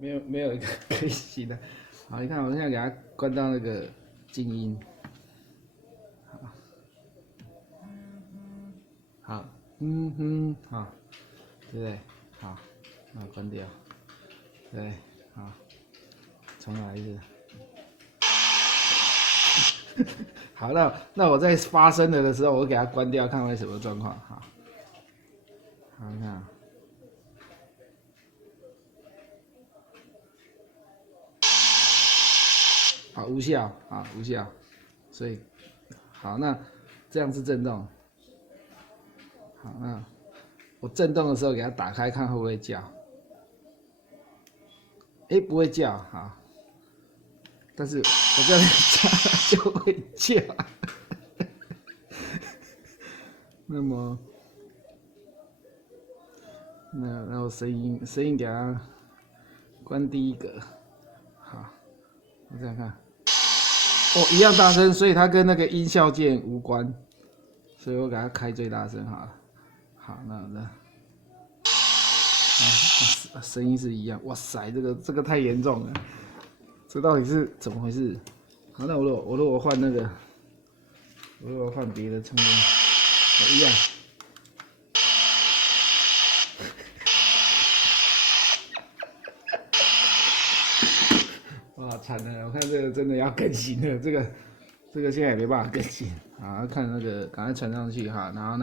没有一个可以洗的。好，你看我现在给它关到那个静音。好，好，对不对？好，那关掉，对，好，重来一次。好，那我在发生了的时候，我给它关掉，看会什么状况。好，好，你看，好无效，好无效，所以好，那这样是震动。好，那我震动的时候给它打开，看会不会叫。哎，不会叫，好，但是我这样叫就会叫。那么，那我声音给它关第一个，好，我这样看，哦，一样大声，所以它跟那个音效键无关，所以我给它开最大声好了。好，那，声音是一样，哇塞，这个太严重了，这到底是怎么回事？好，那我如果换那个，我如果换别的充电，一样。哇，惨了！我看这个真的要更新了，这个现在也没办法更新啊，看那个赶快传上去哈，然后呢。